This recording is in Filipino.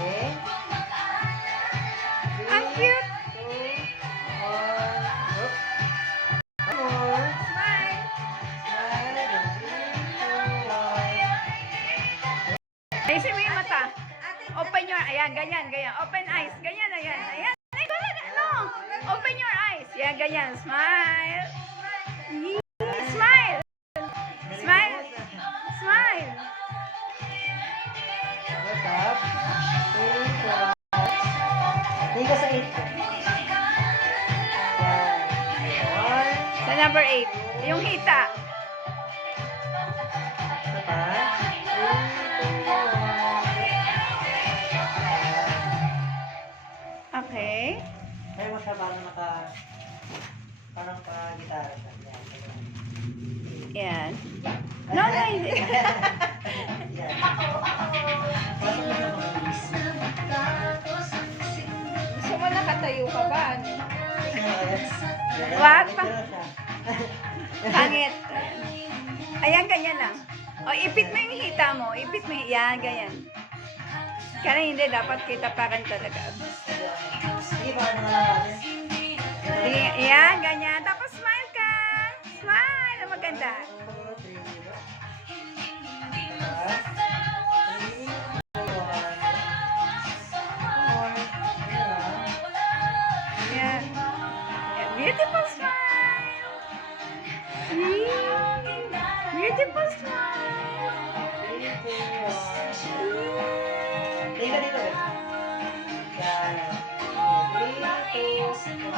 Okay. Ang cute. 2, 1, go. One more. Smile. Smile. 3, 2, 1. Ayusin mo yung mata. Open your, ayan, ganyan, ganyan. Open eyes, ganyan, ayan, ayan. Ay, no. Open your eyes. Yan, ganyan. Smile. Smile. Smile. Smile. What's up? 3, 2, 1. Tingko sa 8. Yan. 1. Sa number 8, yung hita. Isa pa. 3, 2, 1. Okay. Kaya mo siya parang pa-gitara siya. Yan. No, no, hindi. Yan. Pasok mo siya mga Gusto mo nakatayo ka ba? Yes. Wag pa. Picture siya. Pangit. Ayan, ganyan lang. O, ipit mo yung hita mo. Ipit mo yung, yan, ganyan. Kaya hindi, dapat kita pa rin talaga. Sige, baka naman natin. Yan, ganyan. Tapos smile ka. Smile. Ang maganda. 2, 3, 2, 1. Yan. Beautiful smile. Beautiful smile. Dito, dito. Yan. 3, 2, 1.